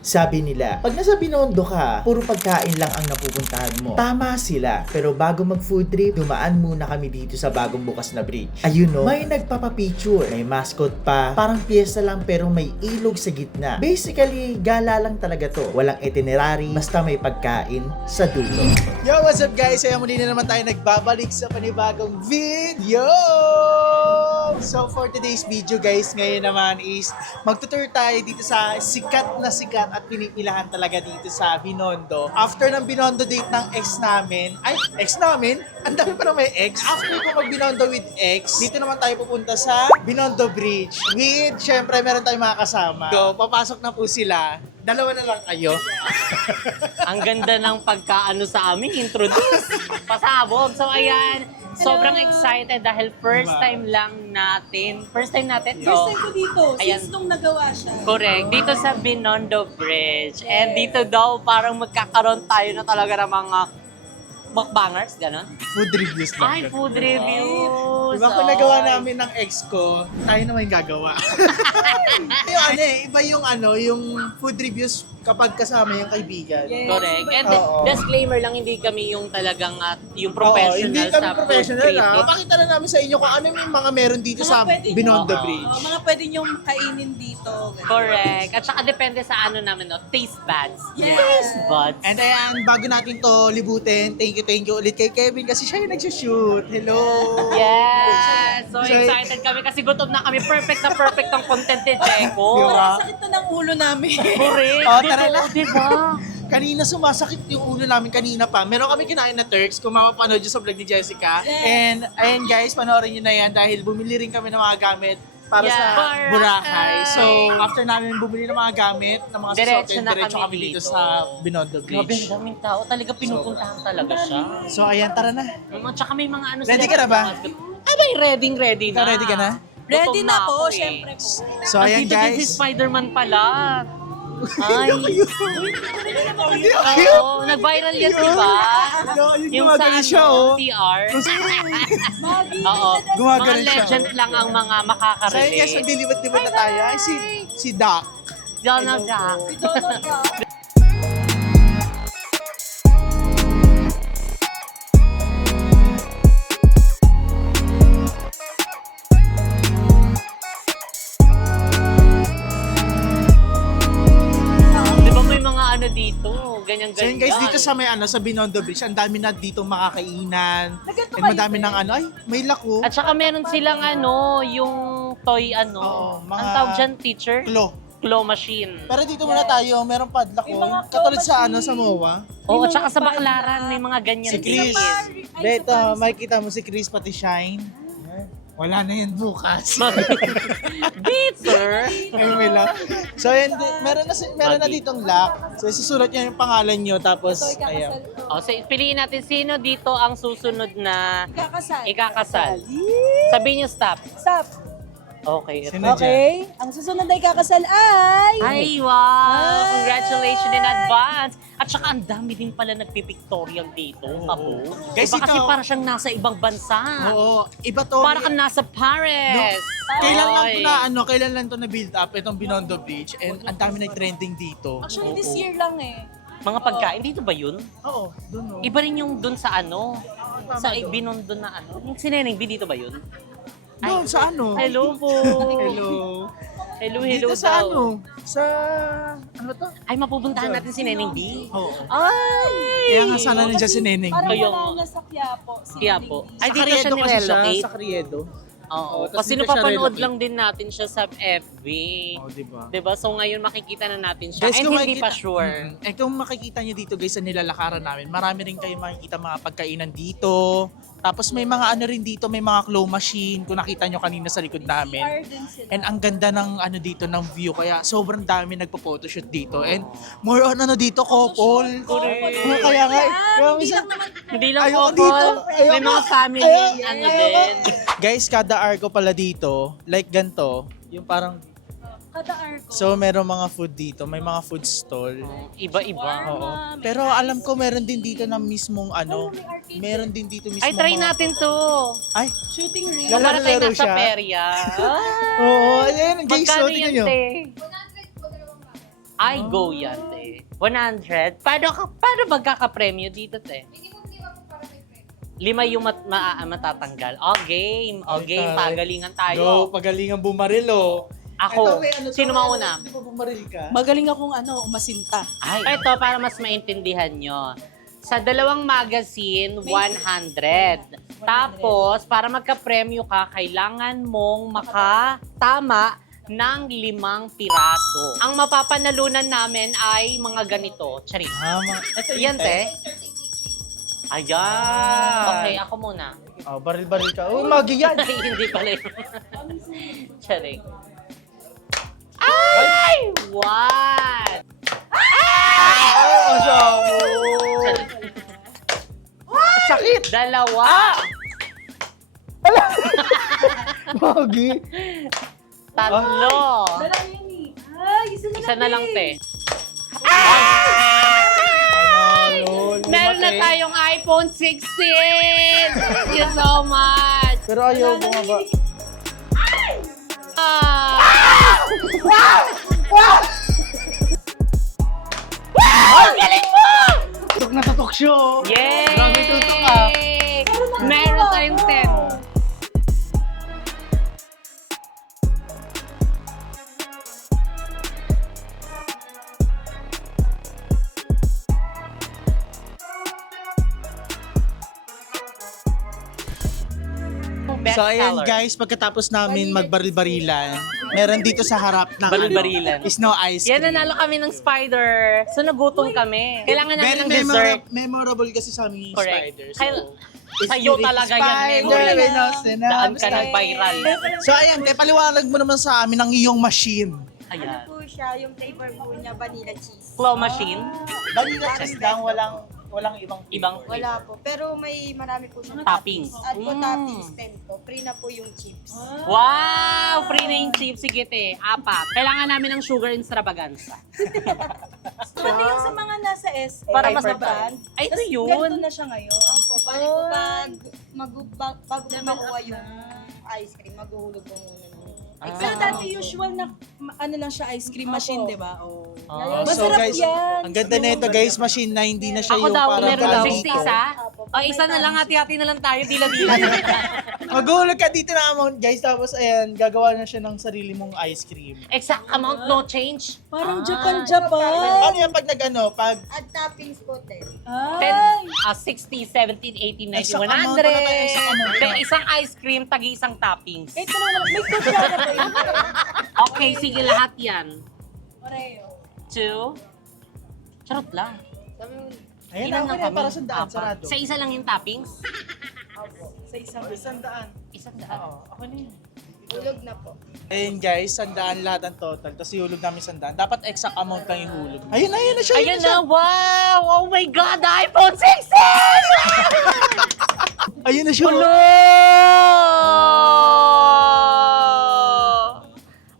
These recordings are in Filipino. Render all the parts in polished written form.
Sabi nila, pag nasa Binondo ka, puro pagkain lang ang napupuntahan mo. Tama sila, pero bago mag food trip, dumaan muna kami dito sa bagong bukas na bridge. Ayun no, may nagpapapicture, may mascot pa, parang piyesta lang pero may ilog sa gitna. Basically, gala lang talaga to. Walang itinerary, basta may pagkain sa dulo. Yo, what's up guys? Kaya muli na naman tayo nagbabalik sa panibagong video! So for today's video guys, ngayon naman is magtutour tayo dito sa sikat at pinipilahan talaga dito sa Binondo. After ng Binondo date ng ex namin, ang dami pa na may ex. After ko mag Binondo with ex, dito naman tayo pupunta sa Binondo Bridge. With, syempre, meron tayong mga kasama. So, papasok na po sila. Dalawa na lang kayo. Ang ganda ng pagkaano sa amin, introduce, pasabog. So ayan, sobrang excited dahil first time natin. First time So, ko dito, ayan. since nung nagawa siya. correct, dito sa Binondo Bridge. And dito daw parang magkakaroon tayo na talaga ng mga mukbangers, gano'n? Food reviews lang. Ay, food reviews. Diba kung nagawa namin ng ex ko, tayo naman yung gagawa. Iba yung food reviews kapag kasama yung kaibigan. Yes. Correct. And Oo. disclaimer lang, hindi kami yung talagang yung Oo, professional hindi kami sa professional food ha. trip. Pakita na namin sa inyo kung ano yung mga meron dito sa pwede Binondo Oo. Bridge. Mga pwede niyong kainin dito. Correct. At saka depende sa ano namin, no? Taste buds. Yes. Taste buds. And ayan, bago natin to libutin, thank you ulit kay Kevin kasi siya yung nagsushoot. Hello! Yes! So So, excited kami kasi gutom na kami. Perfect ang content ni Checo. Diba? Parang sakit na ng ulo namin. Correct. Oh, tara na. Diba? Kanina sumasakit yung ulo namin kanina pa. Meron kami kinain na Turks kung mapapanood nyo sa vlog ni Jessica. Yes. And ayan guys, panoorin nyo na yan dahil bumili rin kami ng mga gamit para Yeah. sa Boracay. Boracay. So, after namin bumili ng mga gamit, ng mga Diretso susotin, na diretso kami kami dito dito. sa Binondo Grabe, ang Bridge. daming tao. Talaga pinupuntahan talaga siya. So, ayan, tara na. At saka may mga ano Ready sila- ka na ba? Abay, ready na. Ikaw ready ka na? Ready Gutom na po, ako eh. syempre po. So, ayan Andito din si guys. Spider-Man pala. Ay. Oo, nag-viral yan, di ba? Yung Yung sa gumagano siya, oh. CR. Magiging Oo. Gumagano Mga siya. legend lang ang mga So, ayan guys, makaka-relate. maglilibat-libat na tayo. Ay, si Doc. Donald Duck. Donald Trump. Di ba may mga ano dito? Ganyan-ganyan. So yun guys, dito sa may sa Binondo Bridge, ang dami na dito makakainan. Nagganto And kayo, madami eh. ng ay, may lako. At saka meron silang ano, yung toy ano. Oo, mga- Ang tawag dyan, teacher? Klo. Claw machine. Pero dito muna tayo, merong padlock May oh. mga Katulad sa machine. sa MOA. Oo, at saka sa Baclaran, may mga ganyan Si Chris. din. Dito, makikita mo si Chris pati Shine. Wala na yan bukas. Bitter! Ay, may lock. So yan, meron na ditong lock. So susulat niya yung pangalan niyo tapos ayan. O, so, piliin natin sino dito ang susunod na Ikakasal. ikakasal. Sabihin niyo stop. Stop. Okay. Sino dyan? Okay. Ang susunod na ikakasal ay... Ay, wow! Congratulations in advance! At saka ang dami din pala nagpipictorial dito, Abo. Guys, Iba kasi ikaw- para siyang nasa ibang bansa. Oo, iba to. Para kang nasa Paris. Kailan lang to na build up itong Binondo Beach and ang dami nag-trending dito. Actually, this year lang eh. Mga pagkain, dito ba yun? Oo, doon. Iba rin yung dun sa ano, sa Binondo na ano. Yung sineneng dito ba yun? Doon sa ano? Hello po. Hello. Hello Dito daw. sa ano? Sa ano to? Ay, mapupuntahan natin si Neneng B. Oo. Ay! Kaya nga sana nandiyan si Neneng. Parang Kayo- wala na sa Quiapo. Si Quiapo. Lady. Ay, Sa dito siya Carriedo kasi siya, nirelocate. sa Carriedo. Oo. tas Kasi dito siya napapanood relocate. lang din natin siya sa FB. Oh, di ba? Diba? So ngayon makikita na natin siya. Guys, And kung hindi pa makikita- sure. Kung makikita niyo dito guys sa nilalakaran namin, marami rin kayo makikita mga pagkainan dito. Tapos may mga ano rin dito, may mga claw machine kung nakita nyo kanina sa likod namin. CR din sila. And ang ganda ng ano dito ng view kaya sobrang dami nagpo-photoshoot dito. And more on ano dito, couple. Correct. Kaya nga, kaya Hindi minsan- lang naman. Hindi lang Ayoko couple. dito. May Ayoko. mga family. Ayoko. Ano Ayoko. din. Guys, kada arco pala dito, like ganito, yung parang Kada arko. so meron mga food dito, may mga food stall. Iba-iba. Oo. may Pero alam ko meron din dito na mismong ano, may arcade. meron din dito mismong Ay, try mga- natin to. Ay, Shooting range. Lala- Para tayo Lalaro nasa siya. perya. oo, ayan, guys, Magkano so tingnan yan, nyo. te? Ay, go yan, te. 100? Paano magkakapremyo dito, te? Lima yung matatanggal. Oh, game. Oh, game. taray. Pagalingan tayo. Go, pagalingan bumaril, oh. Ako. Ito, may ano, Sino mauna? Di ba bumaril ka? Magaling akong umasinta. Ay, ito para mas maintindihan nyo. Sa dalawang magazine, 100. Tapos, para magka-premyo ka, kailangan mong makatama ng 5 piraso. Ang mapapanalunan namin ay mga ganito. Charing. Ito Yan, te. Ayan. Okay, ako muna. Oh, baril-baril ka. Oh, magi yan. Hindi pala yun. Charing. Ay! What? Charing. Sakit! Dalawa. Magi. Tatlo. Dalawa yan eh. Ay, Isa na lang, te. Lol, Meron na lumaki. tayong iPhone 16! Thank you so much! Pero ayaw bumaba. Ang galing mo! Tutok na tutok siya, oh. Yay! Grabe tutok, ah. Meron tayong 10. So ayan guys, pagkatapos namin magbaril-barilan, meron dito sa harap na Baril-barilan. snow ice Yan, cream. nanalo kami ng spider. So, nagutom kami. Kailangan namin Very ng dessert. memorable kasi sa aming Correct. spider. Sa'yo talaga yan, memory. Daan ka ng viral. So ayan, paliwanag mo naman sa amin ang iyong machine. Ayan. po siya, yung flavor po niya, vanilla cheese. Claw machine. Vanilla cheese lang, walang ibang Wala po. Pero may marami po siyang Toppings. At po Mm. toppings 10 po. Free na po yung chips. Wow! Free na yung chips. Sige, te. 4. Kailangan namin ng sugar extravaganza. Pati yung sa mga nasa SM. Para mas brand. Ay, ito yun. Ganito na siya ngayon. Opo, paano po bago po makuha yung ice cream, maghuhulog po muna ng Pero dati usual na ano lang siya, ice cream machine, di ba? Oh. Oh, so Masarap guys, yan. ang ganda nito guys, machine na hindi na siya Ako yung daw, parang meron daw ganito. 60 isa. O, isa na lang, hati-hati na lang tayo, dila-dila. Maghulog ka dito na amount guys, tapos ayan, gagawa na siya ng sarili mong ice cream. Exact amount, no change. Parang Ah. Japan-Japan. Ano yan pag pag At toppings po 10. 10, Ay! 60, 70, 80, 90, Isang amount 100. na tayo, isang amount na. Then, isang ice cream, tagi-isang toppings. Ito lang, may kutsara ba yun? Okay, sige, lahat yan. Oreo. 2. Charot lang. Ayan Ilan na, lang kami? para sa daan, 4. sarado. Sa isa lang yung toppings? Sa isang Isang daan. Isang daan. Ako na yun. Hulog na po. Ayun guys, 100 lahat ang total. Tapos ihulog namin 100. Dapat exact amount lang yung hulog. Ayun na siya. Ayan na, wow! Oh my God, iPhone 16! Ayun na siya. Hello!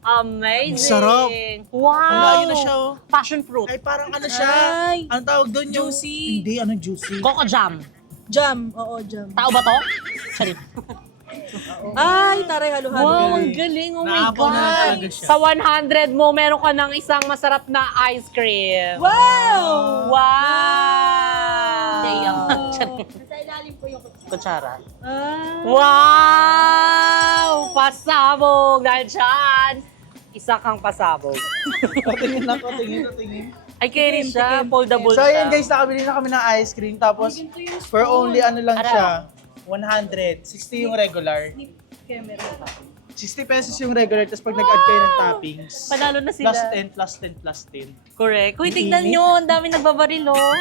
Amazing! Sarap. Wow! Ayun na siya. Oh. Passion fruit. Ay parang ano siya. Ay. Ang tawag doon yung... Juicy. Hindi, ano juicy. Coco jam. Jam. Oo, jam. Tao ba to? Sorry. Ay, taray halo-halo. Wow, ang galing. Oh my Naapaw na God. talaga siya. Sa 100 mo, meron ka ng isang masarap na ice cream. Wow! Wow! Sa ilalim po yung Kutsara. Ah. Wow! Pasabog! Dahil dyan, isa kang pasabog. Tingin ako, tingin. Ay, carry siya. Foldable So siya. ayun guys, nakabili na kami ng ice cream. Tapos for only ano lang siya, 100. 60 yung regular. Camera. 60 pesos yung regular. Tapos pag nag-add kayo ng toppings, Panalo na sila. plus 10. Correct. Uy, tignan nyo. Ang dami nagbabaril, oh.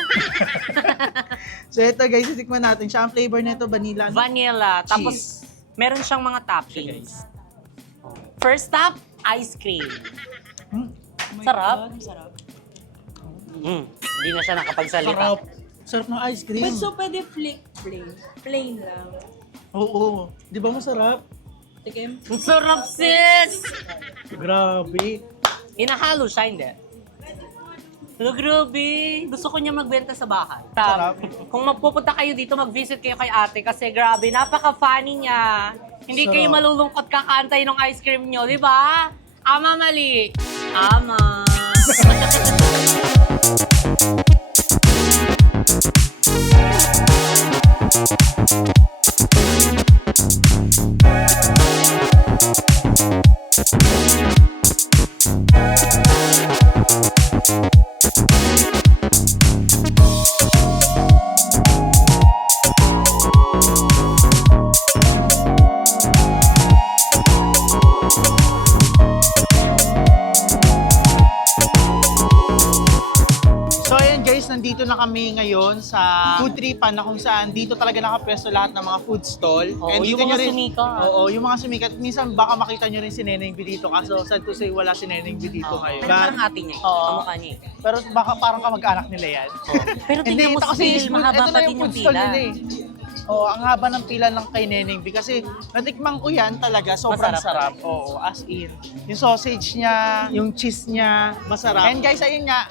So ito guys, itikman natin siya. Ang flavor nito, vanilla. Vanilla. Tapos, meron siyang mga toppings. First top, ice cream. Sarap. Sarap. Hindi na siya nakapagsalita. Sarap. Sarap ng ice cream. But so, pwede plain. Plain lang. Oo. Di ba masarap? Tikim. Ang sarap, sis! Grabe. Inahalo siya, hindi. Hello, grabe. Gusto ko niya magbenta sa bahay. Sarap. Kung magpupunta kayo dito, mag-visit kayo kay ate kasi grabe, napaka-funny niya. Hindi Sarap. kayo malulungkot kakaantay ng ice cream niyo, di ba? Ama mali. Ama. So ayan guys, nandito na kami ngayon sa food tripan na kung saan dito talaga nakapwesto lahat ng mga food stall. Oo, And yung dito mga nyo rin, sumikat. Oo, yung mga sumikat. Minsan baka makita nyo rin si Neneng B dito kaso sad to say wala si Neneng B dito ngayon. Pero parang ate niya, Oo. kamukha niya eh. Pero baka parang kamag-anak nila yan. Pero Hindi, tingnan mo ito kasi still, is food- mahaba ito pa na din yung food stall pila. nila eh. Oo, ang haba ng pila lang kay Neneng B kasi natikman ko yan talaga, sobrang Masarap. sarap. Oo, as in. Yung sausage niya, yung cheese niya, masarap. And guys, ayun nga,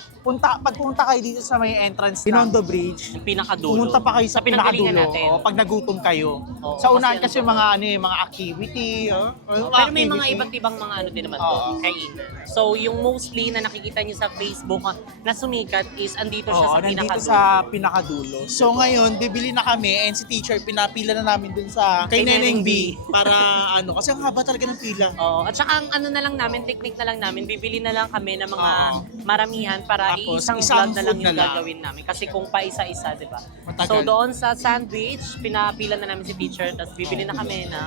pagpunta kayo dito sa may entrance ng Binondo Bridge, Yung pinakadulo. pumunta pa kayo sa pinanggalingan pinakadulo. natin. Oo, pag nagutom kayo. Oo, Sa unahan kasi kasi mga ano eh, mga activity, Pero may mga iba't ibang mga ano din naman Oo. doon, kainan. So, yung mostly na nakikita niyo sa Facebook na sumikat is andito siya sa nandito pinakadulo. sa pinakadulo. So ngayon, bibili na kami and si teacher pinapila na namin dun sa kay Kay Neneng Neneng B para ano, kasi ang haba talaga ng pila. Oo. At saka ang ano na lang namin, technique na lang namin, bibili na lang kami ng mga Oo. maramihan para Tapos, isang isang vlog na lang food yung na lang. gagawin namin. Kasi kung pa isa-isa, di ba? Matagal. So doon sa sandwich, pinapila na namin si teacher, tapos bibili na kami ng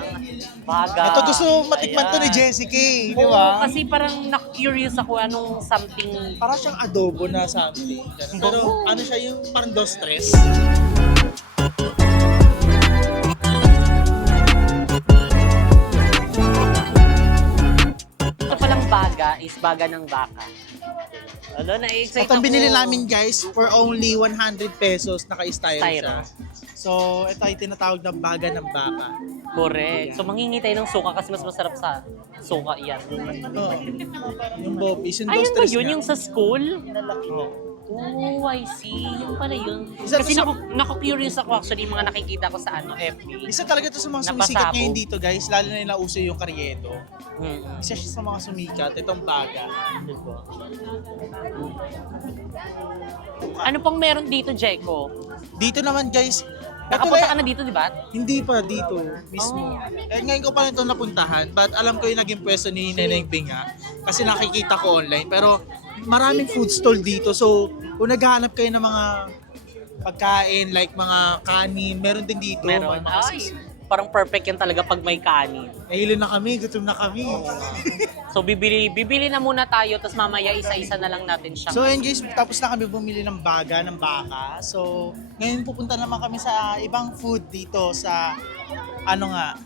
baga. Ito gusto matikman to ni Ayan. Jessica, di Oo, ba? kasi parang na-curious ako anong something. Para siyang adobo na something. Pero ano siya yung parang dos tres. Ito palang baga is baga ng baka. Ano, na-excite At ang ako. binili namin guys for only 100 pesos naka-styro siya. Styro. So ito ay tinatawag na baga ng baka. Correct. So mangingi tayo ng suka kasi mas masarap sa suka yan. Oo. Yung bopis, yung Ayun dos ba tres yun? nga. Yung sa school? Oo. Oh, I see. Yung pala yun. Isa Kasi to sa- naku-curious ako actually yung mga nakikita ko sa FB. Isa talaga to sa mga Napasabog. sumisikat ngayon dito guys, lalo na yung nauso yung karyeto. Mm. Isa siya sa mga sumikat, itong baga. Diba? Ano pang meron dito, Jeko? Dito naman guys, Nakapunta ka na dito, di ba? hindi pa dito mismo. Eh, ngayon ko pa rin ito napuntahan, but alam ko yung naging pwesto ni Neneng Binga kasi nakikita ko online. Pero maraming food stall dito, so kung naghahanap kayo ng mga pagkain like mga kanin, meron din dito. Meron. Mga Ay, parang perfect yan talaga pag may kanin. Nahilo na kami, gutom na kami. So, bibili na muna tayo, tapos mamaya isa-isa na lang natin siya. So ayun guys, tapos na kami bumili ng baga, ng baka. So ngayon pupunta naman kami sa ibang food dito sa ano nga,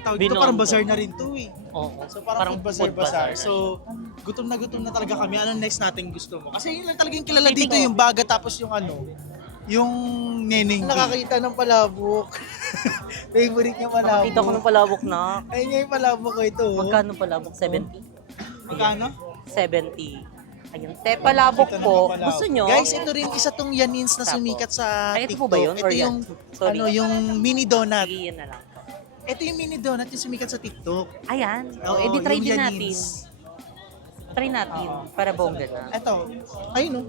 tawag dito Binondo. parang bazaar na rin to eh. Oo. So parang food food bazaar. bazaar. So gutom na talaga kami. Anong next natin gusto mo? Kasi yun lang talaga yung kilala dito, Titik. yung baga tapos yung ano, yung Neneng B. Nakakita ng palabok. Favorite niya palabok. Nakakita ko ng palabok na. Ayun nga yung palabok ko ito. Magkano palabok? 70? Magkano? 70. Ayun. Te, palabok Kita na po. ng palabok. Gusto nyo? Guys, ito rin isa tong Yanins na Sapo. sumikat sa Ay, ito TikTok. po ba yun? Ito Or yan? yung Sorry. ano, yung mini donut. Sige, yan na lang. Ito yung mini donut yung sumikat sa TikTok. Ayan. Oo, edi try yung din natin. Yanins. Try natin. Para bongga na. Ito. Ayun oh.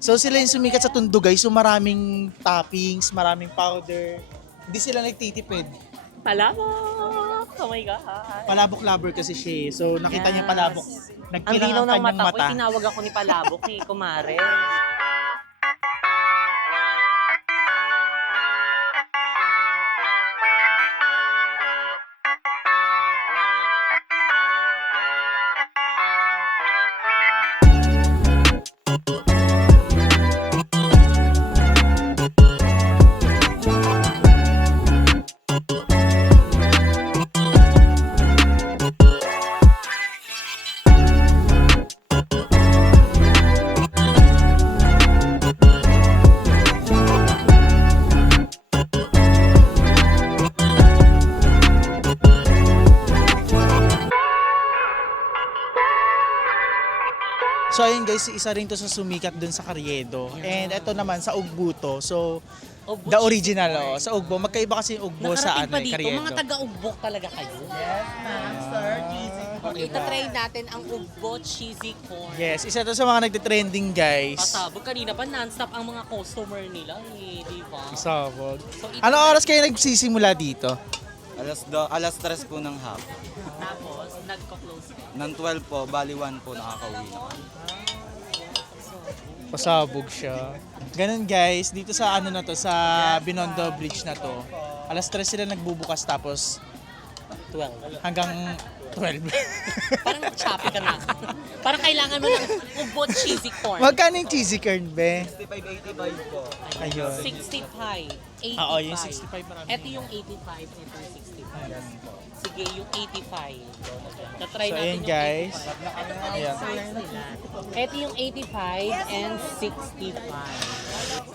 So sila yung sumikat sa Tondo guys. So maraming toppings, maraming powder. Hindi sila nagtitipid. Palabok! Oh my God. Palabok lover kasi siya. eh. So nakita niya Yes. palabok. Ang Nagpirang linaw ang ng kanyang mata ko. mata. Tinawag ako ni Palabok ni Kumare. So ayun guys, isa rin to sa sumikat dun sa Carriedo. And ito naman sa Ugbo to. So the original oh, sa Ugbo. Magkaiba kasi yung Ugbo sa Nakarating pa ano, dito. Carriedo. Mga taga-ugbok talaga kayo. Yes, ma'am, sir. Cheesy Itatry natin ang Ugbo Cheesy Corn. Yes, isa to sa mga nagte-trending, guys. Pasabog, kanina pa non-stop ang mga customer nila eh, di ba? Sabog. So, Ano oras kayo nagsisimula dito? Alas 3 po ng hapon. Tapos, nagko-close ka. Nang 12 po, bali 1 po nakakauwi na. Pasabog siya. Ganun guys, dito sa ano na to, sa Binondo Bridge na to. Alas 3 sila nagbubukas tapos 12. hanggang 12. Parang choppy ka na. Parang kailangan mo ng Ugbo Cheesy Corn. Magkano yung cheesy curd, be? 65-85 po. Ayun. 65, 85. Oo, yung 65 marami. Ito yung 85, ito yung 65. Sige, yung 85. Tatry So, natin ayun yung guys. 85. Ito pala Ayan. yung size nila. Ito yung 85 and 65.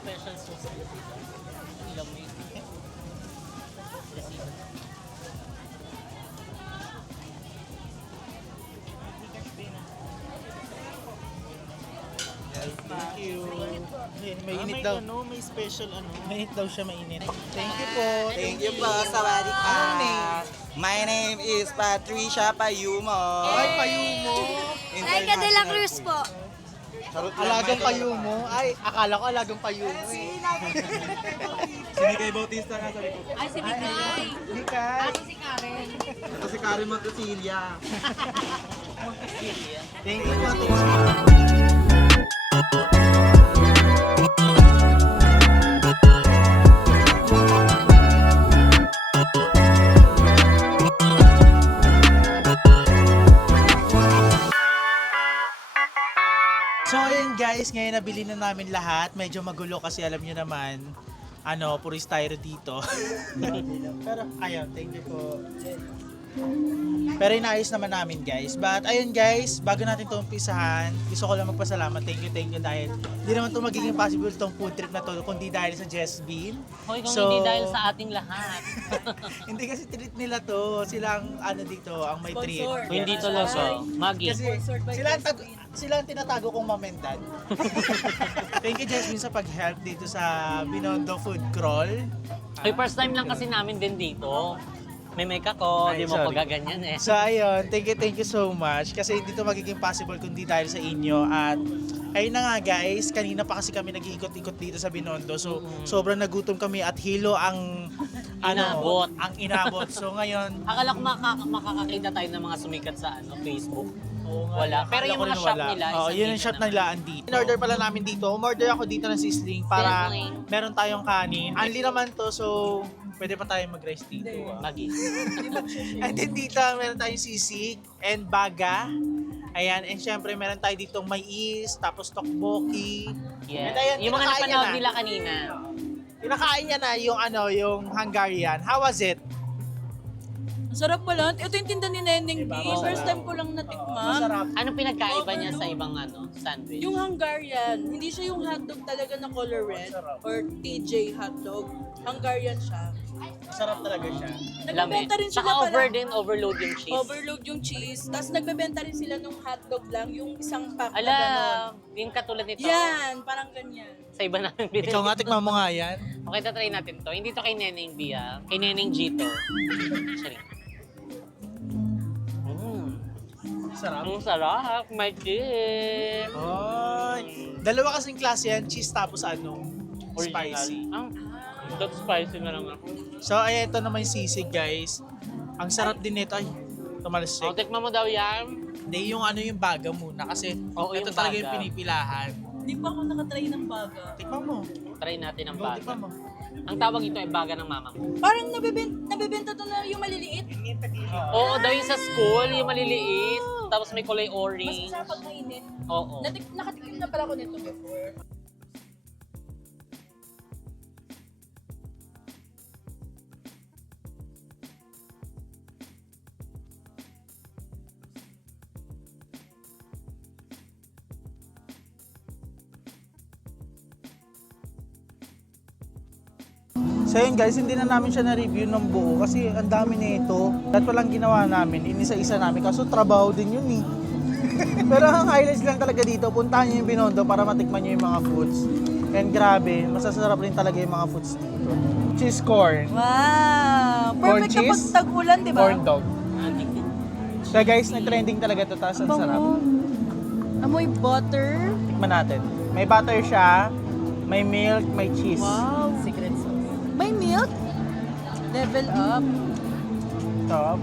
Special sauce. Lamig. Thank you. Mainit daw. May special ano. Mainit daw siya, mainit. Thank you po. Thank you po, sawadee ka. My name is Patricia Payumo. Ay, payumo. Laika de la Cruz po. Alagang payumo. Ay, akala ko alagang payumo eh. Si Mikay Bautista na sa likod. Ay, si Mikay. Mikay. Ako si Karen. Ito si Karen Montesilia. Thank you po. So ayun guys, ngayon nabili na namin lahat. Medyo magulo kasi alam nyo naman, puro styro dito. Pero ayun, thank you po. Pero inaayos naman namin guys. But ayun guys, bago natin ito umpisahan, gusto ko lang magpasalamat. Thank you dahil hindi naman ito magiging possible itong food trip na to kundi dahil sa Jess Bean. Hoy, kung hindi dahil sa ating lahat. Hindi kasi treat nila to. Sila ang dito, ang may treat. Sponsor. Kung hindi to loso, Maggie. Kasi sila ang tinatago kong mom and dad. Thank you Jasmine sa pag-help dito sa Binondo Food Crawl. Hoy, first time lang kasi namin din dito. May make ako, Ay, di mo sorry. pa gaganyan eh. So ayun, thank you so much kasi hindi to magiging possible kundi dahil sa inyo at ayun na nga guys, kanina pa kasi kami nag-iikot-ikot dito sa Binondo so sobrang nagutom kami at hilo ang Inabot. ang inabot. So ngayon, Akala ko makakakita tayo ng mga sumikat sa Facebook. oo nga, Wala. Pero akala yung ko mga rin shop wala. nila, Oo, isang yun yung dito shop naman. nila dito. In-order pala namin dito. Umorder ako dito ng sisling para Sizzling. meron tayong kanin. Unli naman to so pwede pa tayong mag-rice dito. Maggie. And then dito, meron tayong sisig and baga. Ayan, and syempre meron tayo ditong mais, tapos tokboki. Yes. And ayan, Yung mga kinakain napanood niya na. nila kanina. Kinakain niya na yung Hungarian. How was it? Ang sarap pala. Ito yung tinda ni Neneng B. Diba? First time ko lang natikman. Masarap. Anong pinagkaiba niya sa ibang sandwich? Yung Hungarian, hindi siya yung hotdog talaga na color red or TJ hotdog. Hungarian siya. Masarap talaga siya. Nagbebenta rin sila Saka pala. overload yung cheese. Overload yung cheese. Tapos nagbebenta rin sila ng hotdog lang, yung isang pack na Ala, gano'n. yung katulad nito. Yan, parang ganyan. Sa iba namin binili. Ikaw nga, tikman mo nga yan. Okay, tatry natin to. Hindi to kay Neneng B ah. Kay Neneng G to. Sorry. Sarap. Ang sarap, my dear. Oy. Dalawa kasing klase yan, cheese tapos spicy. That's spicy na lang ako. So, ay ito naman yung sisig, guys. Ang sarap din nito. Ay, Oh, tumalsik. tikman mo daw yan. Hindi, yung yung baga muna. Kasi Oo, ito yung talaga baga. yung pinipilahan. Hindi pa ako nakatry ng baga. Tikman mo. Try natin ang Go, baga. tikman mo. Ang tawag ito ay baga ng mama mo. Parang nabebenta to na yung maliliit. Oo, daw yung sa school, yung maliliit. Tapos may kulay Mas orange. masarap pag mainit. Oo. Nakatikim na pala ako nito before. So yun guys, hindi na namin siya na-review ng buo kasi ang dami na ito. At walang ginawa namin, inisa-isa namin. Kaso trabaho din yun eh. Pero ang highlights lang talaga dito, puntahan nyo yung Binondo para matikman nyo yung mga foods. And grabe, masasarap rin talaga yung mga foods dito. Cheese corn, Wow! Corn Perfect kapag cheese? tag-ulan, di ba? corn dog. So guys, nag-trending talaga ito, tapos ang sarap. Amoy butter. Tikman natin. May butter siya, may milk, may cheese. Wow! Secret sauce. May milk. Level up. Top.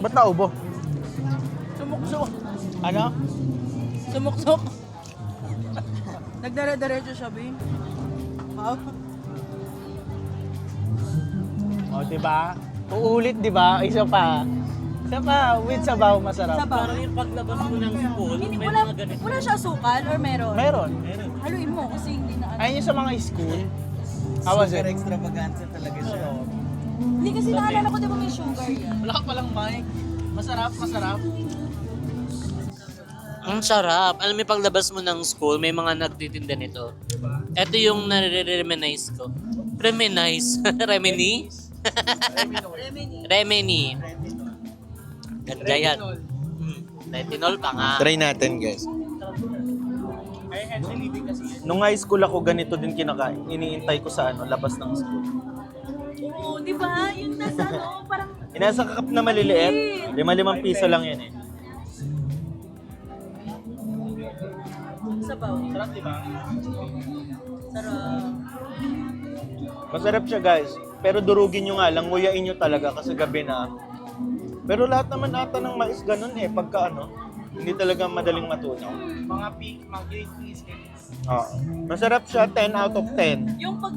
Ba't naubo? Sumuksok. Ano? Sumuksok. Nagdare-diretso siya, Bing. Wow. O, diba? Uulit, diba? Isa pa. Isa pa, with sabaw, masarap. Sabaw. Yung paglabas mo ng school, Hindi, wala siya asukal or meron? Meron. Haluin mo kasi hindi na ano. Ayun yung sa mga school. How was it? extravaganza talaga siya. Hindi kasi naalala ko, di ba may sugar yan? Wala ka palang mic. Masarap, masarap. Ang sarap. Alam mo, paglabas mo ng school, may mga nagtitinda nito. Ito yung nare-reminisce ko. Reminisce? Remini? Remini. Ganda yan. Retinol pa nga. Try natin, guys. Nung high school ako, ganito din kinakain. Iniintay ko sa labas ng school. Oo, di ba? Yung nasa ano, parang Inasa cup na maliliit. 5 piso lang yan eh. sabaw. Sarap, diba? Sarap. Masarap siya, guys. Pero durugin nyo nga lang, nguyain nyo talaga kasi gabi na. Pero lahat naman ata ng mais ganun eh, pagka hindi talaga madaling matunaw. Mga pig, mga green peas. Oo. Masarap siya, 10 out of 10. Yung pag...